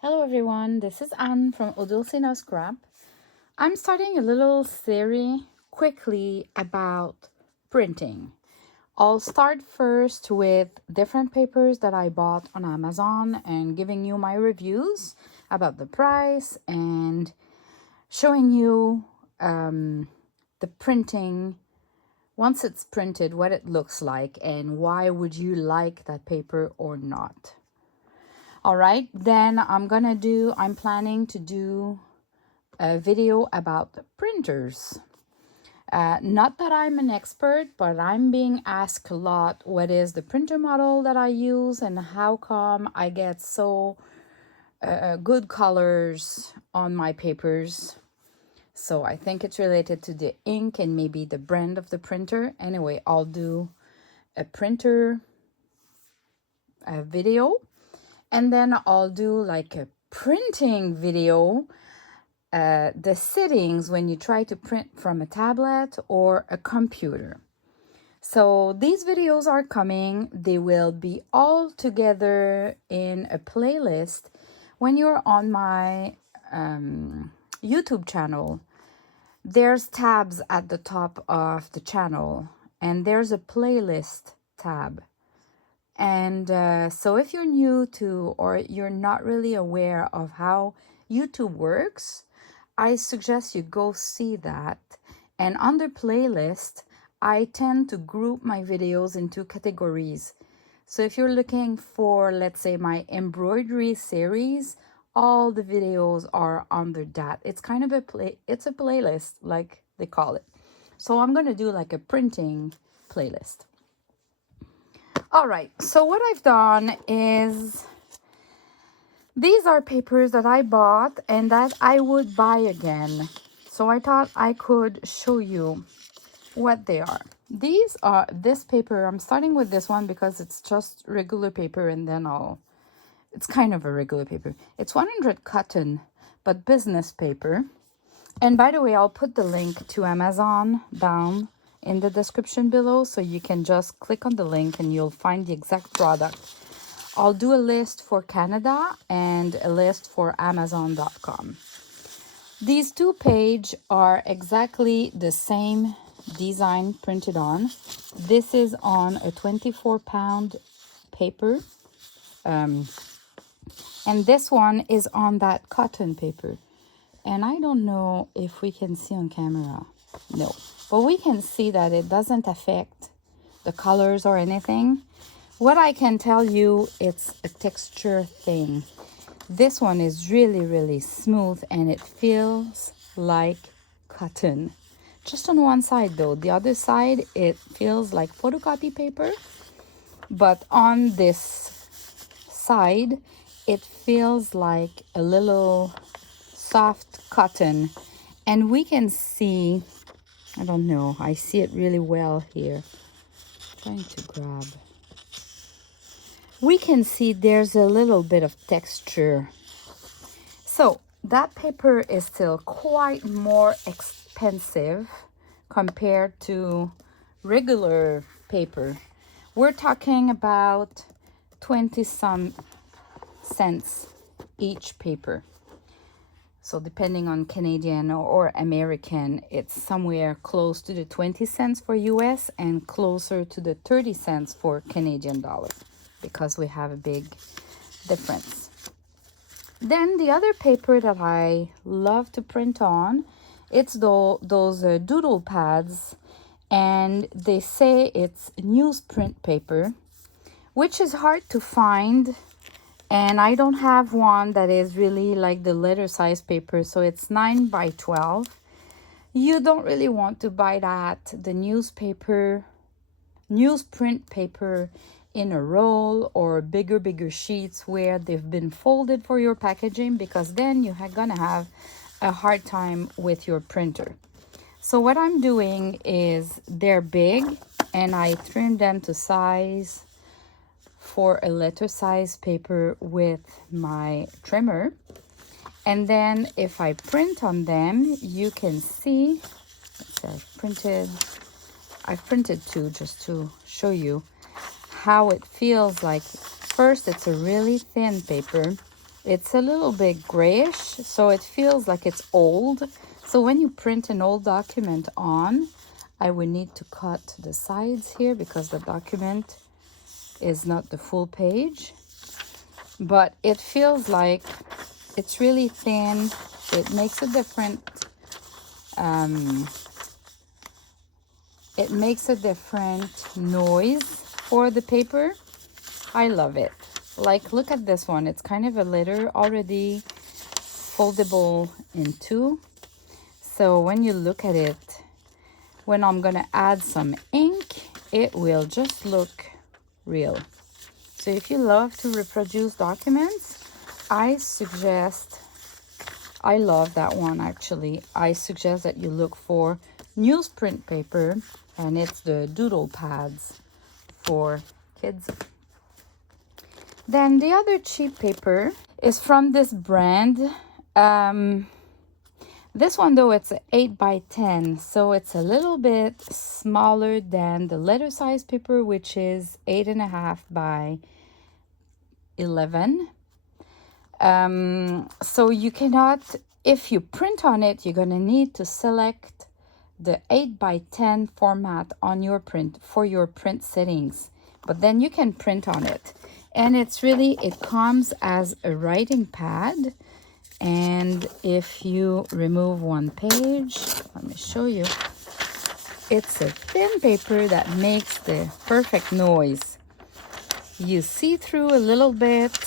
Hello everyone, this is Anne from Odulcina Scrap. I'm starting a little series quickly about printing. I'll start first with different papers that I bought on Amazon and giving you my reviews about the price and showing you the printing once it's printed, what it looks like and why would you like that paper or not. All right, then I'm planning to do a video about the printers. Not that I'm an expert, but I'm being asked a lot what is the printer model that I use and how come I get so good colors on my papers. So I think it's related to the ink and maybe the brand of the printer. Anyway, I'll do a printer video. And then I'll do like a printing video, the settings when you try to print from a tablet or a computer. So these videos are coming. They will be all together in a playlist. When you're on my YouTube channel, there's tabs at the top of the channel and there's a playlist tab. And so if you're new to or you're not really aware of how YouTube works, I suggest you go see that. And under playlist, I tend to group my videos into categories. So if you're looking for, let's say, my embroidery series, all the videos are under that. It's kind of it's a playlist, like they call it. So I'm going to do like a printing playlist. All right, so what I've done is these are papers that I bought and that I would buy again. So I thought I could show you what they are. This paper, I'm starting with this one because it's just regular paper and then it's kind of a regular paper. It's 100 cotton, but business paper. And by the way, I'll put the link to Amazon down in the description below, so you can just click on the link and you'll find the exact product. I'll do a list for Canada and a list for Amazon.com. These two pages are exactly the same design printed on. This is on a 24-pound paper. And this one is on that cotton paper. And I don't know if we can see on camera. No. But we can see that it doesn't affect the colors or anything. What I can tell you, it's a texture thing. This one is really, really smooth and it feels like cotton. Just on one side though. The other side, it feels like photocopy paper. But on this side, it feels like a little soft cotton. And we can see, I don't know, I see it really well here. Trying to grab. We can see there's a little bit of texture. So that paper is still quite more expensive compared to regular paper. We're talking about 20-some cents each paper. So depending on Canadian or American, it's somewhere close to the 20 cents for US and closer to the 30 cents for Canadian dollar, because we have a big difference. Then the other paper that I love to print on, it's those doodle pads, and they say it's newsprint paper, which is hard to find. And I don't have one that is really like the letter size paper, so it's 9 by 12. You don't really want to buy that, the newsprint paper in a roll or bigger sheets where they've been folded for your packaging, because then you're gonna have a hard time with your printer. So what I'm doing is they're big and I trim them to size for a letter size paper with my trimmer. And then if I print on them, you can see, I've printed two just to show you how it feels like. First, it's a really thin paper. It's a little bit grayish, so it feels like it's old. So when you print an old document on, I would need to cut the sides here because the document is not the full page. But it feels like it's really thin. It makes a different noise for the paper. I love it. Like, look at this one. It's kind of a letter already foldable in two. So when you look at it, when I'm gonna add some ink, it will just look real. So if you love to reproduce documents, I love that one actually. I suggest that you look for newsprint paper, and it's the doodle pads for kids. Then the other cheap paper is from this brand. This one though, it's 8x10, so it's a little bit smaller than the letter size paper, which is 8.5 by 11. So you cannot, if you print on it, you're gonna need to select the 8x10 format on your print for your print settings, but then you can print on it. And it's really, it comes as a writing pad. And if you remove one page, let me show you, it's a thin paper that makes the perfect noise. You see through a little bit.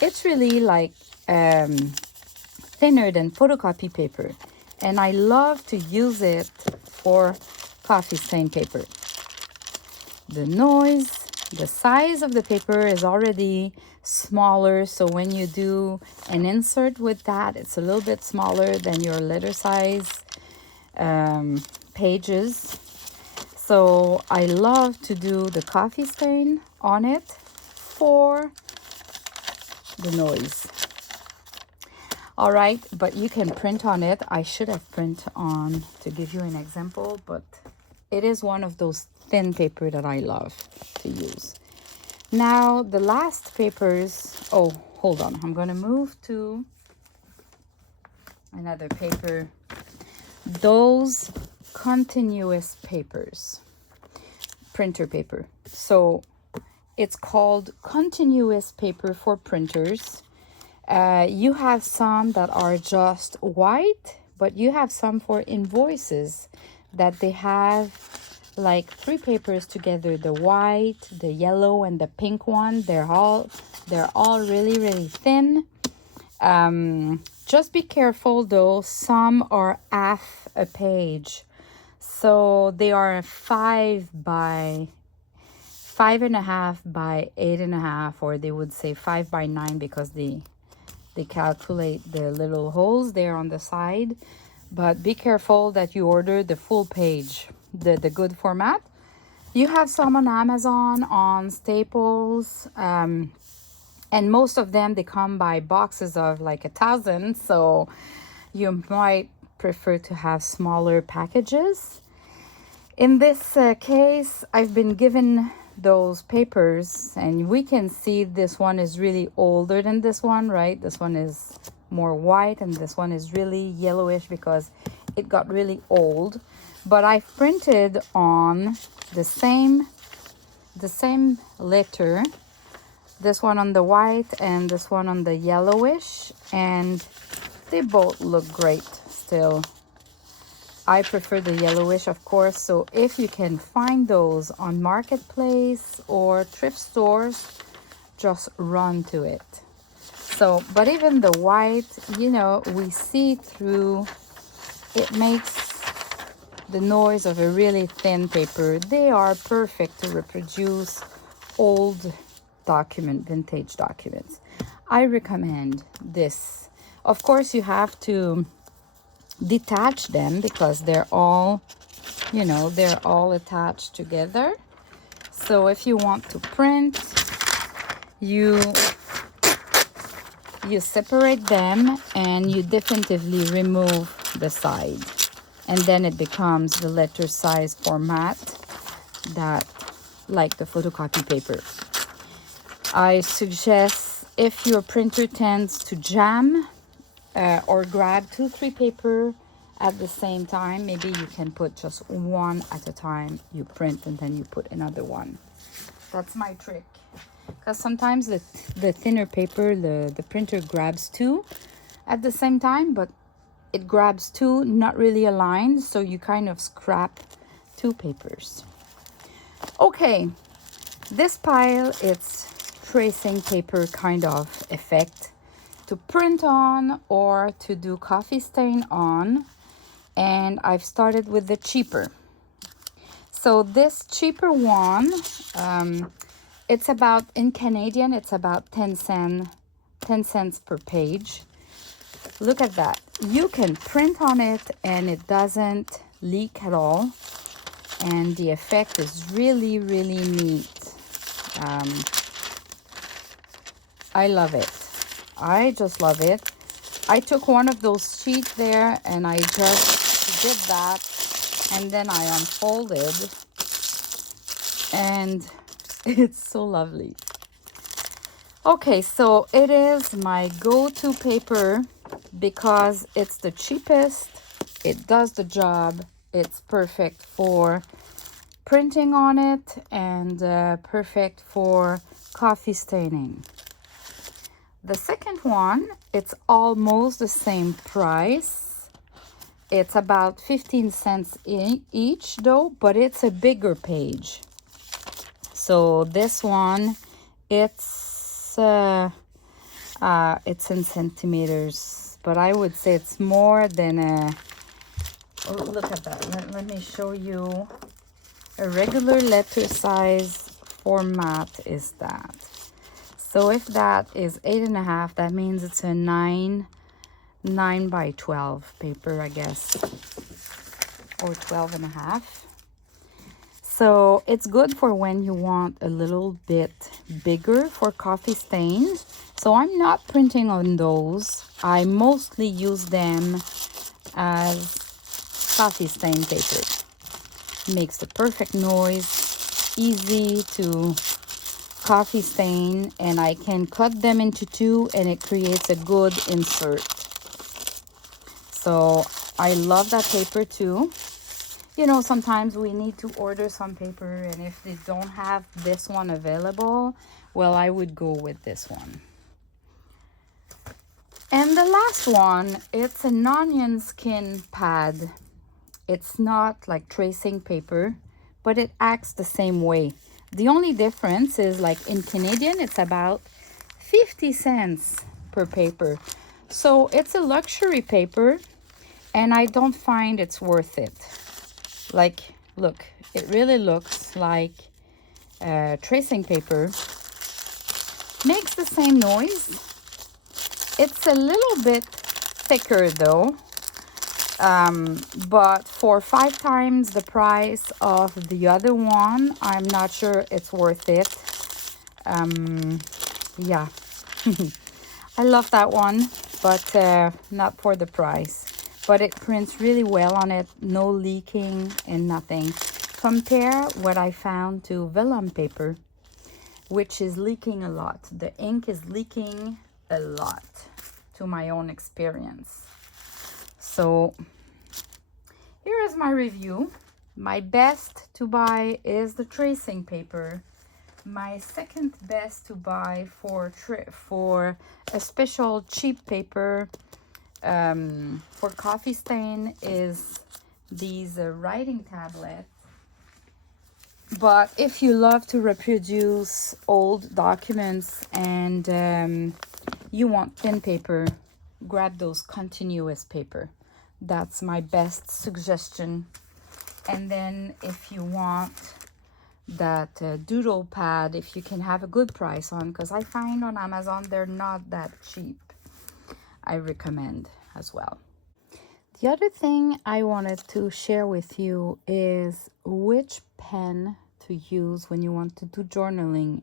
It's really like thinner than photocopy paper. And I love to use it for coffee stain paper. The noise, the size of the paper is already smaller, so when you do an insert with that, it's a little bit smaller than your letter size pages. So I love to do the coffee stain on it for the noise. All right, but you can print on it. I should have print on to give you an example, but it is one of those thin paper that I love to use. Now the last papers, oh, hold on, I'm gonna move to another paper. Those continuous papers, printer paper. So it's called continuous paper for printers. You have some that are just white, but you have some for invoices that they have like 3 papers together, the white, the yellow, and the pink one. They're all really, really thin. Just be careful though, some are half a page. So they are 5.5 by 8.5, or they would say 5 by 9 because they calculate the little holes there on the side. But be careful that you order the full page, the good format. You have some on Amazon, on Staples, and most of them, they come by boxes of like 1,000. So you might prefer to have smaller packages. In this case, I've been given those papers, and we can see this one is really older than this one, right? This one is more white, and this one is really yellowish because it got really old. But I've printed on the same letter, this one on the white and this one on the yellowish, and they both look great still. I prefer the yellowish, of course. So if you can find those on Marketplace or thrift stores, just run to it. So, but even the white, you know, we see through, it makes the noise of a really thin paper. They are perfect to reproduce old vintage documents. I recommend this. Of course, you have to detach them because they're all, you know, they're all attached together. So if you want to print, you separate them and you definitively remove the side, and then it becomes the letter size format that, like the photocopy paper. I suggest If your printer tends to jam or grab 2-3 paper at the same time, maybe you can put just one at a time. You print and then you put another one. That's my trick. Because sometimes the thinner paper, the printer grabs two at the same time, but it grabs two not really aligned, so you kind of scrap two papers. Okay, this pile, it's tracing paper kind of effect to print on or to do coffee stain on, and I've started with the cheaper. So this cheaper one, it's about, in Canadian, it's about 10 cents per page. Look at that. You can print on it and it doesn't leak at all. And the effect is really, really neat. I love it. I just love it. I took one of those sheets there and I just did that. And then I unfolded. And it's so lovely. Okay, so it is my go-to paper because it's the cheapest. It does the job. It's perfect for printing on it and perfect for coffee staining. The second one, it's almost the same price. It's about 15 cents each though, but it's a bigger page. So this one, it's in centimeters, but I would say it's more than a, oh, look at that. Let me show you. A regular letter size format is that. So if that is 8.5, that means it's a 9 by 12 paper, I guess, or 12.5. So it's good for when you want a little bit bigger for coffee stain. So I'm not printing on those. I mostly use them as coffee stain paper. Makes the perfect noise, easy to coffee stain, and I can cut them into two and it creates a good insert. So I love that paper too. You know, sometimes we need to order some paper, and if they don't have this one available, well, I would go with this one. And the last one, it's an OnionSkin pad. It's not like tracing paper, but it acts the same way. The only difference is, like in Canadian, it's about 50 cents per paper. So it's a luxury paper, and I don't find it's worth it. Like, look, it really looks like tracing paper. Makes the same noise. It's a little bit thicker though. But for 5 times the price of the other one, I'm not sure it's worth it. Yeah, I love that one, but not for the price. But it prints really well on it, no leaking and nothing. Compare what I found to vellum paper, which is leaking a lot. The ink is leaking a lot, to my own experience. So here is my review. My best to buy is the tracing paper. My second best to buy for a special cheap paper for coffee stain is these writing tablets. But if you love to reproduce old documents and you want thin paper, grab those continuous paper. That's my best suggestion. And then if you want that doodle pad, if you can have a good price on, because I find on Amazon they're not that cheap, I recommend as well. The other thing I wanted to share with you is which pen to use when you want to do journaling.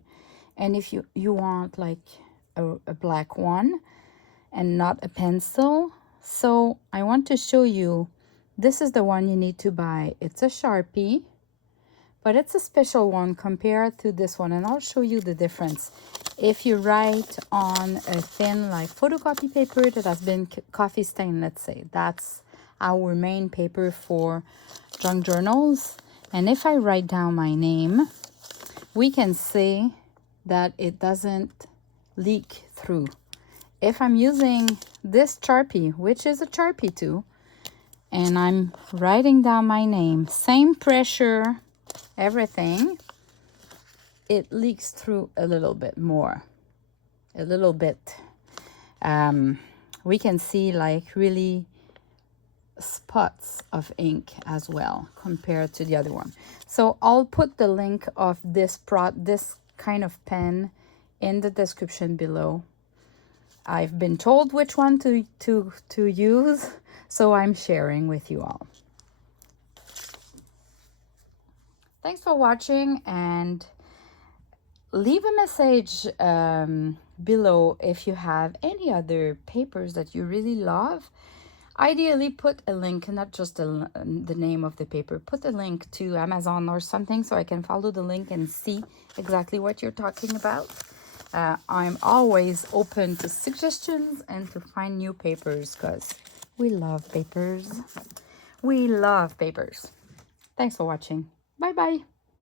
And if you want like a black one and not a pencil. So I want to show you, this is the one you need to buy. It's a Sharpie, but it's a special one compared to this one, and I'll show you the difference. If you write on a thin like photocopy paper that has been coffee stained, let's say, that's our main paper for junk journals, and if I write down my name, we can see that it doesn't leak through. If I'm using this Sharpie, which is a Sharpie too, and I'm writing down my name, same pressure, everything, it leaks through a little bit more, a little bit. We can see like really spots of ink as well compared to the other one. So I'll put the link of this kind of pen in the description below. I've been told which one to use, so I'm sharing with you all. Thanks for watching, and leave a message below if you have any other papers that you really love. Ideally, put a link, not just the name of the paper. Put a link to Amazon or something so I can follow the link and see exactly what you're talking about. I'm always open to suggestions and to find new papers because we love papers. We love papers. Thanks for watching. Bye-bye.